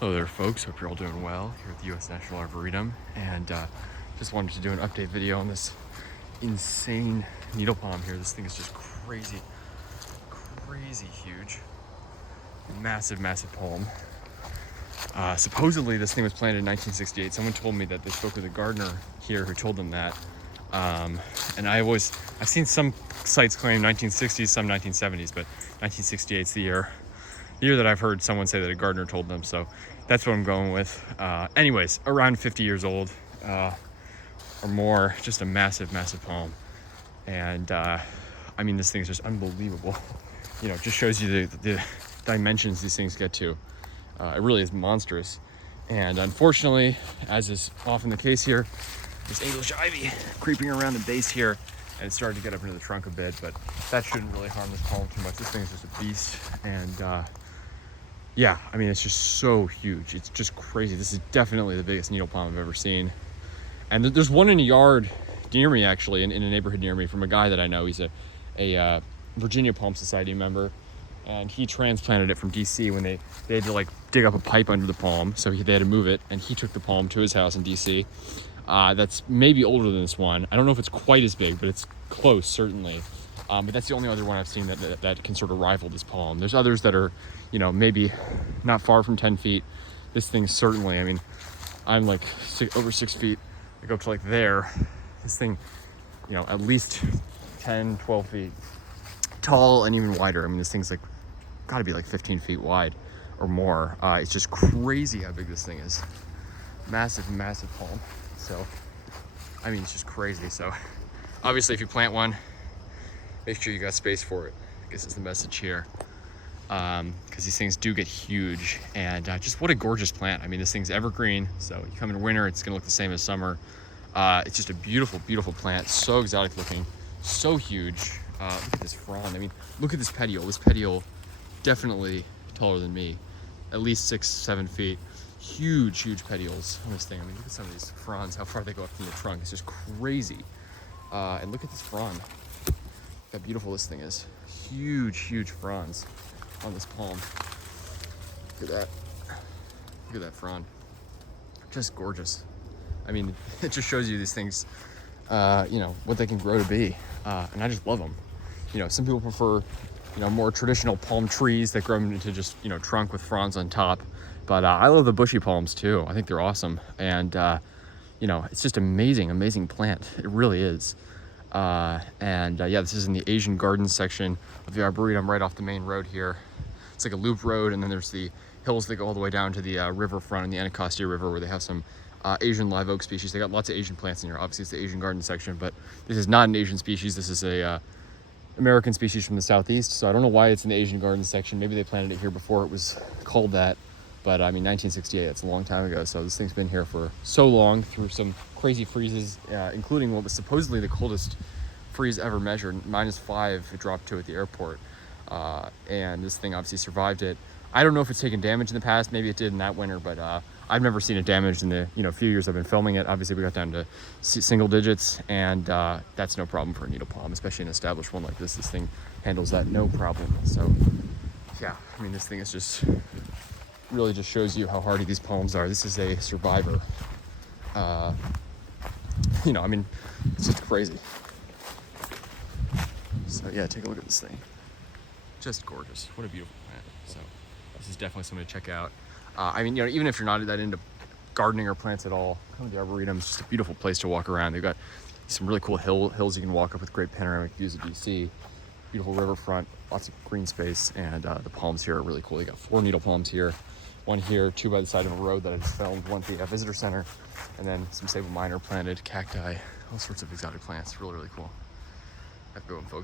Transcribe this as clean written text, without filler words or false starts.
Hello there folks, hope you're all doing well here at the U.S. National Arboretum, and just wanted to do an update video on this insane needle palm here. This thing is just crazy huge. Massive palm. Supposedly this thing was planted in 1968. Someone told me that they spoke with a gardener here who told them that. And I've seen some sites claim 1960s, some 1970s, but 1968 is the year that I've heard someone say that a gardener told them, so that's what I'm going with. Anyways, around 50 years old or more, just a massive palm. And I mean, this thing is just unbelievable. You know, it just shows you the dimensions these things get to. It really is monstrous. And unfortunately, as is often the case here, there's English ivy creeping around the base here, and it's starting to get up into the trunk a bit, but that shouldn't really harm this palm too much. This thing is just a beast. And yeah, I mean, it's just so huge. It's just crazy. This is definitely the biggest needle palm I've ever seen. And there's one in a yard near me, actually, in a neighborhood near me, from a guy that I know. He's a Virginia Palm Society member, and he transplanted it from DC when they had to like dig up a pipe under the palm, so they had to move it, and he took the palm to his house in DC. That's maybe older than this one. I don't know if it's quite as big, but it's close, certainly. But that's the only other one I've seen that can sort of rival this palm. There's others that are, you know, maybe not far from 10 feet. This thing certainly, I mean, I'm like over 6 feet. I go up to like there. This thing, you know, at least 10, 12 feet tall and even wider. I mean, this thing's like, gotta be like 15 feet wide or more. It's just crazy how big this thing is. Massive palm. So, I mean, it's just crazy. So, obviously, if you plant one, make sure you got space for it. I guess is the message here. Because these things do get huge, and just what a gorgeous plant. I mean, this thing's evergreen, so you come in winter, it's gonna look the same as summer. It's just a beautiful plant, so exotic looking, so huge. Look at this frond. I mean, look at this petiole. This petiole, definitely taller than me, at least 6-7 feet. Huge petioles on this thing. I mean, look at some of these fronds, how far they go up from the trunk. It's just crazy. And look at this frond. How beautiful this thing is. Huge fronds on this palm. Look at that frond. Just gorgeous. I mean, it just shows you these things, you know, what they can grow to be. And I just love them. You know, some people prefer, you know, more traditional palm trees that grow into just, you know, trunk with fronds on top. But I love the bushy palms too. I think they're awesome. And, you know, it's just amazing plant. It really is. Yeah, this is in the Asian garden section of the Arboretum, right off the main road here. It's like a loop road, and then there's the hills that go all the way down to the riverfront in the Anacostia River, where they have some Asian live oak species. They got lots of Asian plants in here. Obviously, it's the Asian garden section, but this is not an Asian species. This is a American species from the southeast, so I don't know why it's in the Asian garden section. Maybe they planted it here before it was called that. But I mean, 1968, that's a long time ago. So this thing's been here for so long, through some crazy freezes, including what was supposedly the coldest freeze ever measured. -5 it dropped to at the airport. And this thing obviously survived it. I don't know if it's taken damage in the past. Maybe it did in that winter, but I've never seen it damaged in the few years I've been filming it. Obviously, we got down to single digits, and that's no problem for a needle palm, especially an established one like this. This thing handles that no problem. So yeah, I mean, this thing is just really just shows you how hardy these palms are. This is a survivor. You know, I mean, it's just crazy. So yeah, take a look at this thing. Just gorgeous. What a beautiful plant. So this is definitely something to check out. I mean, you know, even if you're not that into gardening or plants at all, come to the Arboretum. It's just a beautiful place to walk around. They've got some really cool hills you can walk up with great panoramic views of DC. Beautiful riverfront, lots of green space, and the palms here are really cool. You got 4 needle palms here. One here, 2 by the side of a road that I just filmed, 1 at the visitor center, and then some sable minor planted, cacti, all sorts of exotic plants. Really cool. Have a good one, folks.